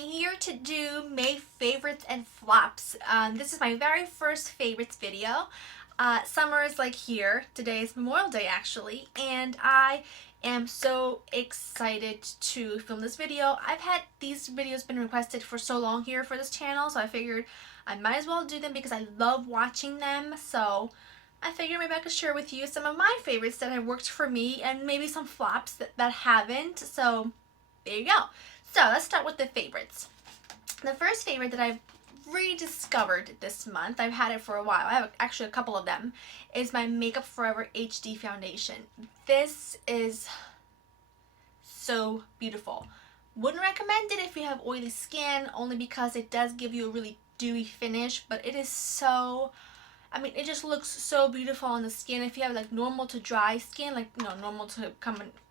here to do May favorites and flops. This is my very first favorites video. Summer is like here. Today is Memorial Day actually, and I am so excited to film this video. I've had these videos been requested for so long here for this channel, so I figured I might as well do them because I love watching them. So I figured maybe I could share with you some of my favorites that have worked for me and maybe some flops that haven't. So there you go. So let's start with the favorites. The first favorite that I've rediscovered this month, I've had it for a while, I have actually a couple of them, is my Makeup Forever HD foundation. This is so beautiful. Wouldn't recommend it if you have oily skin, only because it does give you a really dewy finish, but it is so, I mean, it just looks so beautiful on the skin. If you have like normal to dry skin, like, you know, normal to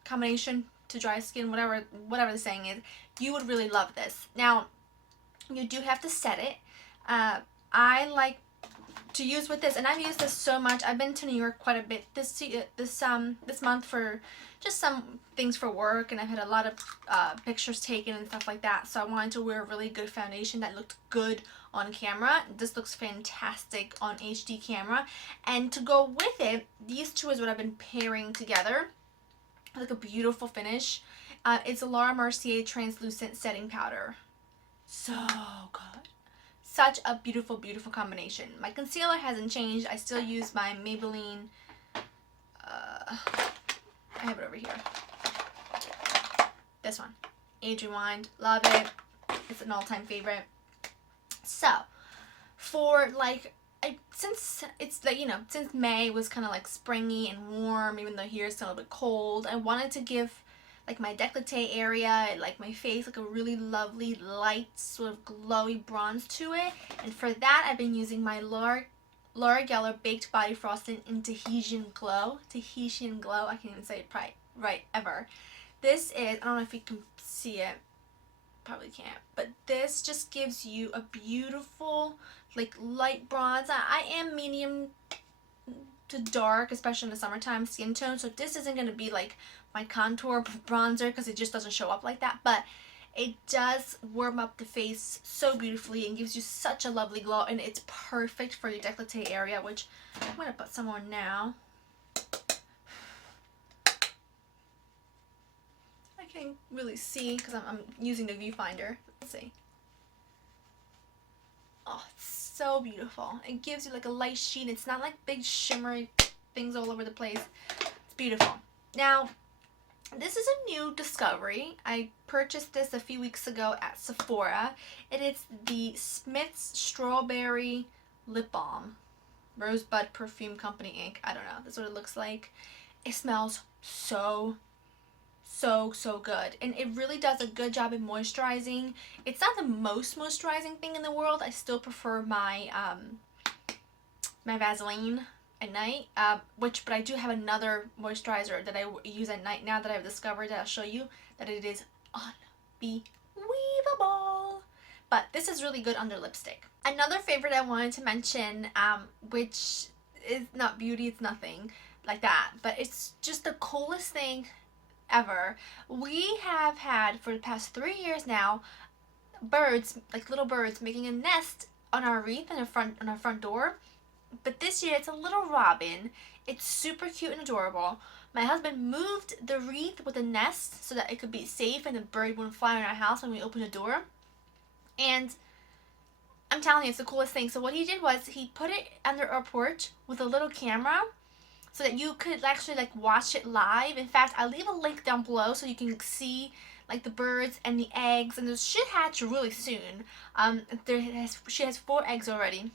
combination to dry skin, whatever the saying is, you would really love this. Now, you do have to set it. I like to use with this, and I've used this so much. I've been to New York quite a bit this month for just some things for work, and I've had a lot of pictures taken and stuff like that. So I wanted to wear a really good foundation that looked good on camera. This looks fantastic on HD camera, and to go with it, these two is what I've been pairing together. Like a beautiful finish. It's a Laura Mercier translucent setting powder. So good. Such a beautiful, beautiful combination. My concealer hasn't changed. I still use my Maybelline. I have it over here. This one. Age Rewind. Love it. It's an all-time favorite. So, for like, since it's like, you know, since May was kind of like springy and warm, even though here it's a little bit cold, I wanted to give like my décolleté area, like my face, like a really lovely light sort of glowy bronze to it. And for that, I've been using my Laura Geller Baked Body Frosting in Tahitian Glow. Tahitian Glow, I can't even say it right ever. This is, I don't know if you can see it, probably can't, but this just gives you a beautiful like light bronze. I am medium to dark, especially in the summertime skin tone, so this isn't going to be like my contour bronzer because it just doesn't show up like that, but it does warm up the face so beautifully and gives you such a lovely glow, and it's perfect for your décolleté area, which I'm going to put some on now. I can't really see because I'm using the viewfinder. Let's see. Oh, it's so beautiful. It gives you like a light sheen. It's not like big shimmery things all over the place. It's beautiful. Now, this is a new discovery. I purchased this a few weeks ago at Sephora. It is the Smith's Strawberry Lip Balm. Rosebud Perfume Company Inc. I don't know. That's what it looks like. It smells so good, and it really does a good job in moisturizing. It's not the most moisturizing thing in the world. I still prefer my my Vaseline at night, but I do have another moisturizer that I use at night now that I've discovered, that I'll show you, that it is unbelievable. But this is really good under lipstick. Another favorite I wanted to mention, which is not beauty, it's nothing like that, but it's just the coolest thing ever. We have had for the past 3 years now birds, like little birds, making a nest on our wreath on our front door. But this year it's a little robin. It's super cute and adorable. My husband moved the wreath with a nest so that it could be safe and the bird wouldn't fly in our house when we open the door. And I'm telling you, it's the coolest thing. So what he did was he put it under our porch with a little camera, so that you could actually like watch it live. In fact, I'll leave a link down below so you can see like the birds and the eggs, and this should hatch really soon. She has 4 eggs already.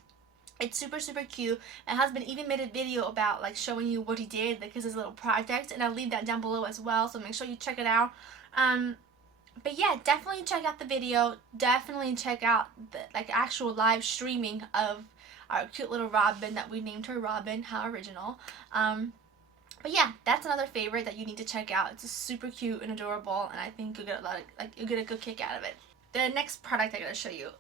It's super cute. My husband even made a video about like showing you what he did, like his little project, and I'll leave that down below as well, so make sure you check it out. But yeah, definitely check out the video. Definitely check out the like actual live streaming of our cute little Robin that we named her Robin. How original. But yeah, that's another favorite that you need to check out. It's just super cute and adorable, and I think you'll get you'll get a good kick out of it. The next product I'm gonna show you.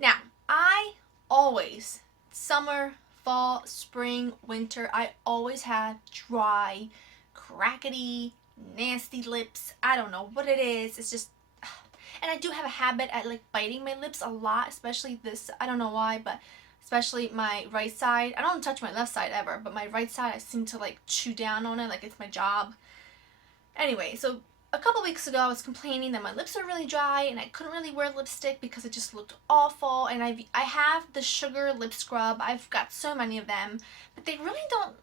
Now, I always, summer, fall, spring, winter, I always have dry, crackety, nasty lips. I don't know what it is. It's just, And I do have a habit at like biting my lips a lot, especially this, I don't know why, but especially my right side. I don't touch my left side ever, but my right side I seem to like chew down on it like it's my job. Anyway, so a couple weeks ago I was complaining that my lips are really dry and I couldn't really wear lipstick because it just looked awful. And I have the sugar lip scrub. I've got so many of them, but they really don't,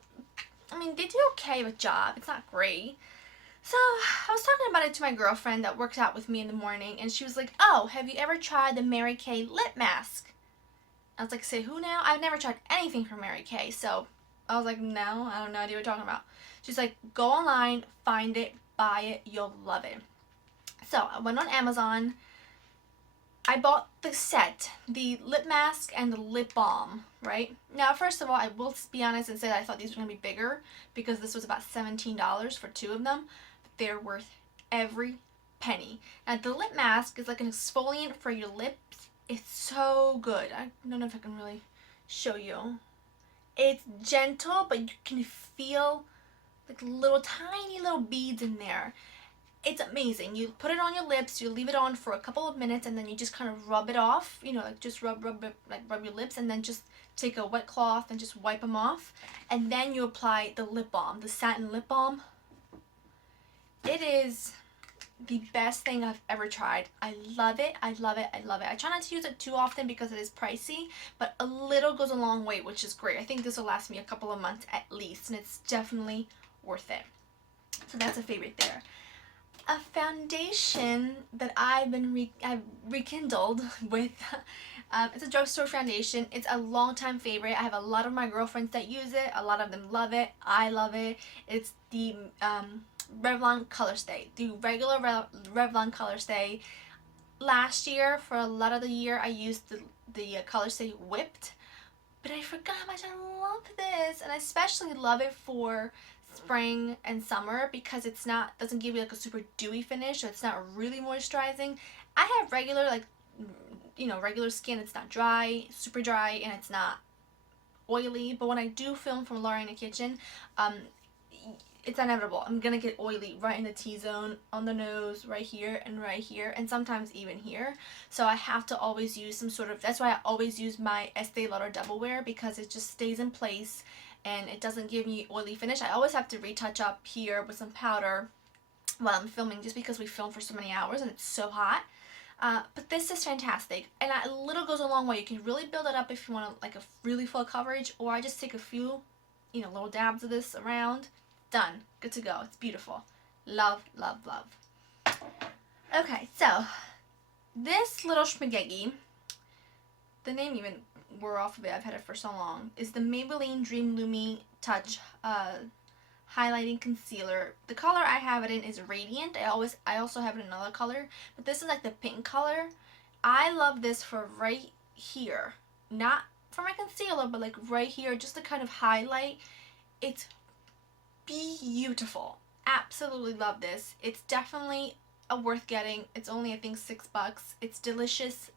I mean, they do okay with job. It's not great. So I was talking about it to my girlfriend that works out with me in the morning, and she was like, "Oh, have you ever tried the Mary Kay lip mask?" I was like, "Say who now?" I've never tried anything from Mary Kay, so I was like, "No, I don't know what you're talking about." She's like, "Go online, find it, buy it, you'll love it." So I went on Amazon. I bought the set, the lip mask and the lip balm, right? Now, first of all, I will be honest and say that I thought these were going to be bigger because this was about $17 for two of them. But they're worth every penny. Now, the lip mask is like an exfoliant for your lips. It's so good. I don't know if I can really show you. It's gentle, but you can feel like little tiny little beads in there. It's amazing. You put it on your lips, you leave it on for a couple of minutes, and then you just kind of rub it off, you know, like just rub your lips, and then just take a wet cloth and just wipe them off. And then you apply the lip balm, the satin lip balm. It is the best thing I've ever tried. I love it. I love it. I love it. I try not to use it too often because it is pricey, but a little goes a long way, which is great. I think this will last me a couple of months at least, and it's definitely worth it. So that's a favorite there. A foundation that I've rekindled with. It's a drugstore foundation. It's a long-time favorite. I have a lot of my girlfriends that use it. A lot of them love it. I love it. It's the Revlon Color Stay. The regular Revlon Color Stay. Last year, for a lot of the year, I used the Color Stay Whipped. But I forgot how much I love this. And I especially love it for spring and summer because it's not, doesn't give you like a super dewy finish, so it's not really moisturizing. I have regular, like, you know, regular skin. It's not dry, super dry, and it's not oily. But when I do film from Laura in the Kitchen, it's inevitable. I'm gonna get oily right in the T-zone, on the nose, right here, and sometimes even here. So I have to always use some sort of, that's why I always use my Estee Lauder Double Wear, because it just stays in place and it doesn't give me oily finish. I always have to retouch up here with some powder while I'm filming, just because we film for so many hours and it's so hot. But this is fantastic, and a little goes a long way. You can really build it up if you want like a really full coverage, or I just take a few, you know, little dabs of this around. Done. Good to go. It's beautiful. Love, love, love. Okay, so this little schmagegi, the name even wore off of it, I've had it for so long, is the Maybelline Dream Lumi Touch highlighting concealer. The color I have it in is Radiant. I also have it in another color, but this is like the pink color. I love this for right here. Not for my concealer, but like right here, just to kind of highlight. It's beautiful. Absolutely love this. It's definitely a worth getting. It's only, I think, $6. It's delicious.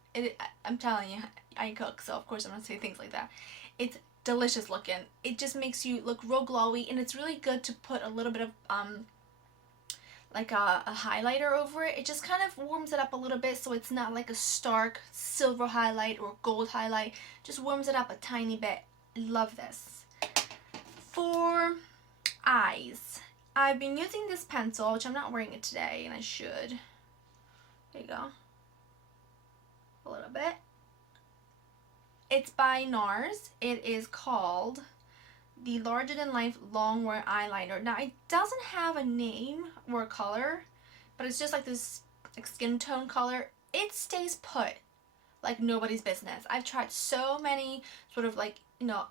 I'm telling you, I cook, so of course I'm gonna say things like that. It's delicious looking. It just makes you look real glowy, and it's really good to put a little bit of like a highlighter over it. It just kind of warms it up a little bit, so it's not like a stark silver highlight or gold highlight. Just warms it up a tiny bit. Love this. For eyes, I've been using this pencil, which I'm not wearing it today, and I should. There you go. A little bit. It's by NARS. It is called the Larger Than Life Longwear Eyeliner. Now, it doesn't have a name or a color, but it's just like this like skin tone color. It stays put like nobody's business. I've tried so many sort of like, you know,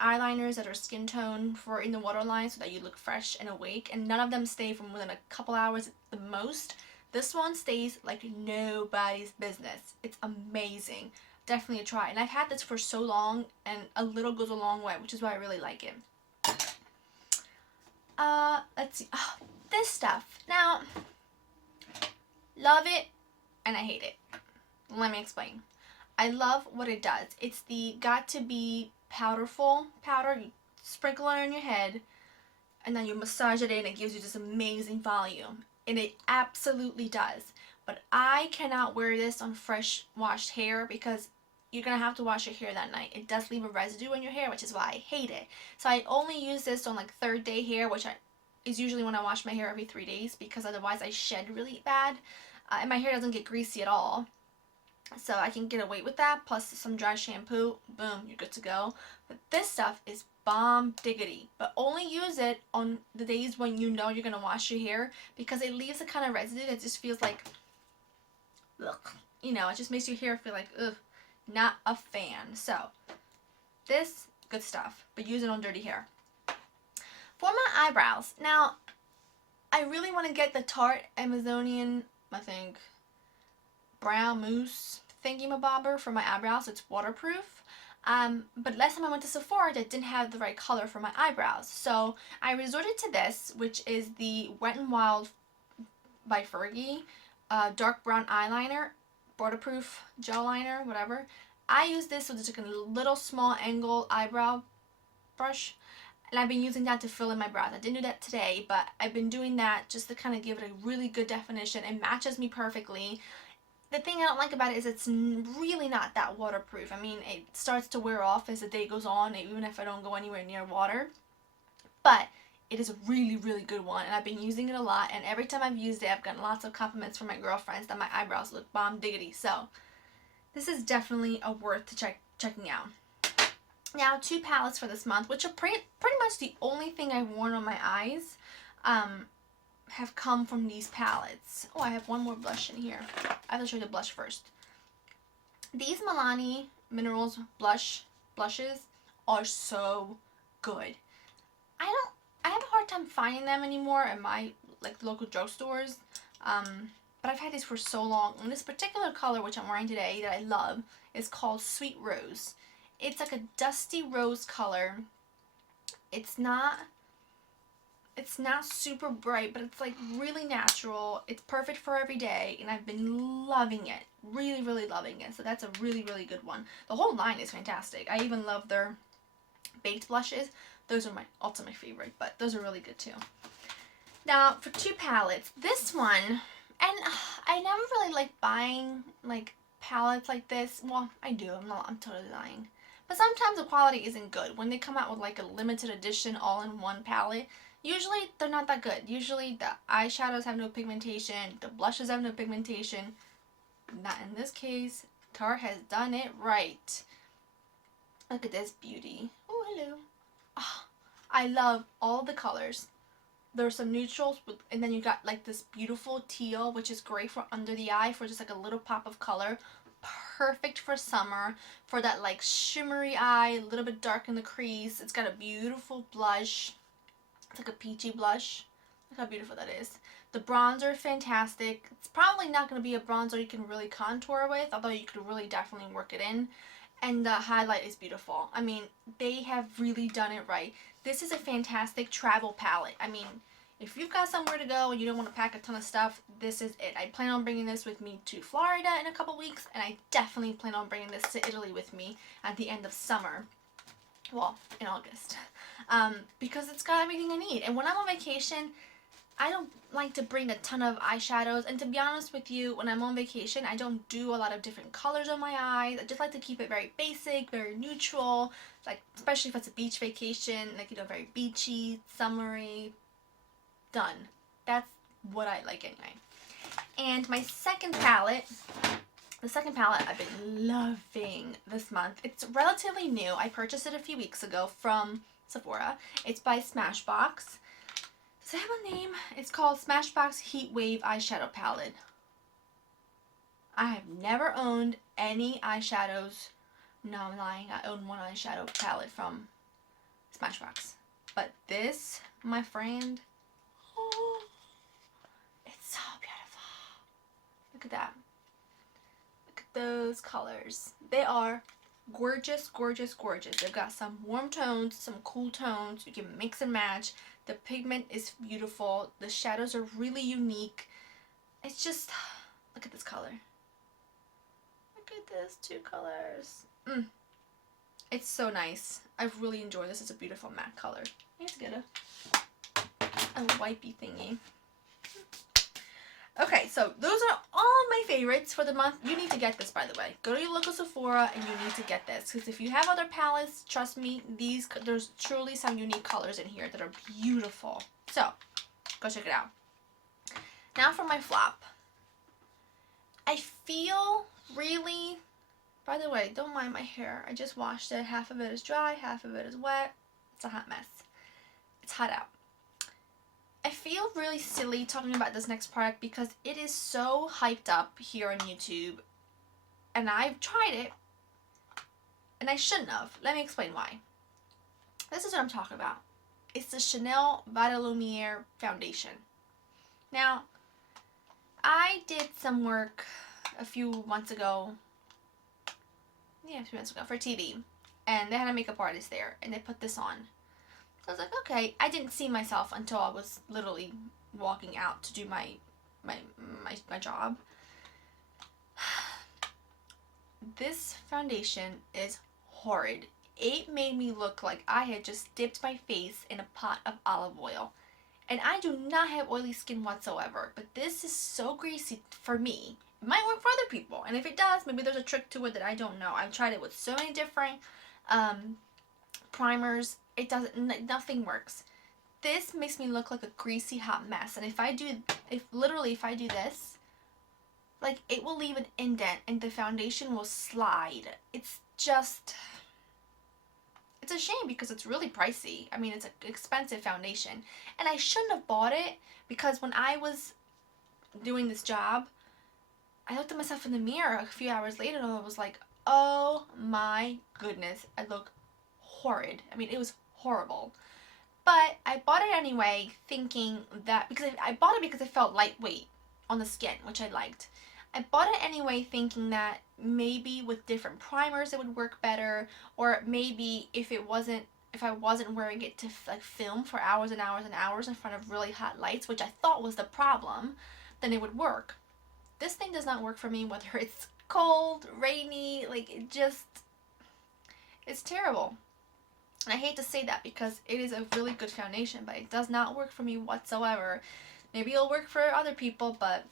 eyeliners that are skin tone for in the waterline so that you look fresh and awake, and none of them stay for more than a couple hours at the most. This one stays like nobody's business. It's amazing. Definitely a try. And I've had this for so long, and a little goes a long way, which is why I really like it. Let's see. Oh, this stuff. Now, love it and I hate it. Let me explain. I love what it does. It's the Got To Be powderful powder. You sprinkle it on your head, and then you massage it in. It gives you this amazing volume, and it absolutely does. but I cannot wear this on fresh washed hair because you're gonna have to wash your hair that night. It does leave a residue in your hair, which is why I hate it. So I only use this on like third day hair, which is usually when I wash my hair every 3 days, because otherwise I shed really bad, and my hair doesn't get greasy at all. So I can get away with that, plus some dry shampoo, boom, you're good to go. But this stuff is bomb diggity, but only use it on the days when you know you're gonna wash your hair, because it leaves a kind of residue that just feels like, ugh, you know, it just makes your hair feel like, ugh, not a fan. So this, good stuff, but use it on dirty hair. For my eyebrows, now I really want to get the Tarte Amazonian, I think, brown mousse thingy-mabobber for my eyebrows. It's waterproof. But last time I went to Sephora, that didn't have the right color for my eyebrows. So I resorted to this, which is the Wet n Wild by Fergie dark brown eyeliner, waterproof gel liner, whatever. I use this with just like a little small angle eyebrow brush, and I've been using that to fill in my brows. I didn't do that today, but I've been doing that just to kind of give it a really good definition. It matches me perfectly. The thing I don't like about it is it's really not that waterproof. I mean, it starts to wear off as the day goes on, even if I don't go anywhere near water. But it is a really, really good one, and I've been using it a lot, and every time I've used it, I've gotten lots of compliments from my girlfriends that my eyebrows look bomb diggity. So this is definitely a worth checking out. Now, 2 palettes for this month, which are pretty much the only thing I've worn on my eyes, have come from these palettes. Oh, I have one more blush in here. I have to show you the blush first. These Milani Minerals blushes are so good. I have a hard time finding them anymore at my like local drugstores. But I've had these for so long. And this particular color, which I'm wearing today, that I love, is called Sweet Rose. It's like a dusty rose color. It's not super bright, but it's like really natural. It's perfect for every day, and I've been loving it. Really, really loving it. So that's a really, really good one. The whole line is fantastic. I even love their baked blushes. Those are my ultimate favorite, but those are really good too. Now, for 2 palettes, this one, and I never really like buying like palettes like this. Well, I do. I'm totally lying. But sometimes the quality isn't good. When they come out with like a limited edition all-in-one palette, usually they're not that good. Usually the eyeshadows have no pigmentation, the blushes have no pigmentation. Not in this case. Tarte has done it right. Look at this beauty. Oh, hello. Oh, I love all the colors. There's some neutrals, and then you got like this beautiful teal, which is great for under the eye for just like a little pop of color. Perfect for summer, for that like shimmery eye, a little bit dark in the crease. It's got a beautiful blush. It's like a peachy blush. Look how beautiful that is. The bronzer, fantastic. It's probably not going to be a bronzer you can really contour with, although you could really definitely work it in. And the highlight is beautiful. I mean, they have really done it right. This is a fantastic travel palette. I mean, if you've got somewhere to go and you don't want to pack a ton of stuff, this is it. I plan on bringing this with me to Florida in a couple weeks, and I definitely plan on bringing this to Italy with me at the end of summer. Well, in August. Because it's got everything I need. And when I'm on vacation, I don't like to bring a ton of eyeshadows. And to be honest with you, when I'm on vacation, I don't do a lot of different colors on my eyes. I just like to keep it very basic, very neutral. Like, especially if it's a beach vacation, like, you know, very beachy, summery. Done. That's what I like anyway. And my second palette, the second palette I've been loving this month. It's relatively new. I purchased it a few weeks ago from Sephora. It's by Smashbox. Does it have a name? It's called Smashbox Heat Wave Eyeshadow Palette. I have never owned any eyeshadows. No, I'm lying. I own one eyeshadow palette from Smashbox. But this, my friend, oh, it's so beautiful. Look at that. Look at those colors. They are gorgeous, gorgeous, gorgeous. They've got some warm tones, some cool tones. You can mix and match. The pigment is beautiful. The shadows are really unique. It's just, look at this color. Look at those 2 colors. It's so nice. I've really enjoyed this. It's a beautiful matte color. Let's get a wipey thingy. Okay, so those are all my favorites for the month. You need to get this, by the way. Go to your local Sephora and you need to get this. Because if you have other palettes, trust me, there's truly some unique colors in here that are beautiful. So, go check it out. Now for my flop. I feel really... By the way, don't mind my hair. I just washed it. Half of it is dry, half of it is wet. It's a hot mess. It's hot out. I feel really silly talking about this next product because it is so hyped up here on YouTube. And I've tried it. And I shouldn't have. Let me explain why. This is what I'm talking about. It's the Chanel Vitale foundation. Now, I did some work a few months ago. Yeah, a few months ago for TV. And they had a makeup artist there. And they put this on. So I was like, okay. I didn't see myself until I was literally walking out to do my job. This foundation is horrid. It made me look like I had just dipped my face in a pot of olive oil. And I do not have oily skin whatsoever. But this is so greasy for me. It might work for other people. And if it does, maybe there's a trick to it that I don't know. I've tried it with so many different primers. It doesn't, nothing works. This makes me look like a greasy hot mess. And if I do this, like, it will leave an indent and the foundation will slide. It's just... It's a shame because it's really pricey. I mean, it's an expensive foundation. And I shouldn't have bought it because when I was doing this job, I looked at myself in the mirror a few hours later and I was like, oh my goodness, I look horrid. I mean, it was horrible. But I bought it anyway thinking that, because I bought it because it felt lightweight on the skin, which I liked. I bought it anyway thinking that maybe with different primers it would work better, or maybe if I wasn't wearing it to like film for hours and hours and hours in front of really hot lights, which I thought was the problem, then it would work. This thing does not work for me whether it's cold, rainy, like it's terrible. And I hate to say that because it is a really good foundation, but it does not work for me whatsoever. Maybe it'll work for other people, but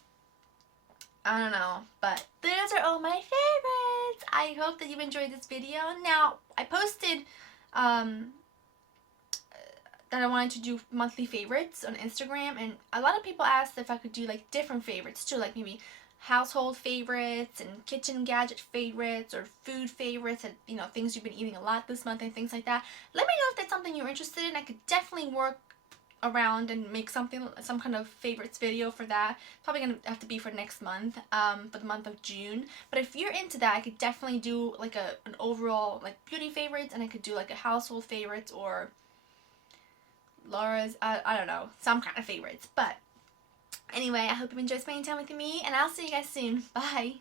I don't know. But those are all my favorites. I hope that you enjoyed this video. Now, I posted that I wanted to do monthly favorites on Instagram, and a lot of people asked if I could do like different favorites too, like maybe household favorites and kitchen gadget favorites or food favorites and, you know, things you've been eating a lot this month and things like that. Let me know if that's something you're interested in. I could definitely work around and make some kind of favorites video for that. Probably gonna have to be for next month, for the month of June. But if you're into that, I could definitely do like an overall like beauty favorites, and I could do like a household favorites or Laura's, I don't know, some kind of favorites. But anyway, I hope you enjoyed spending time with me, and I'll see you guys soon. Bye!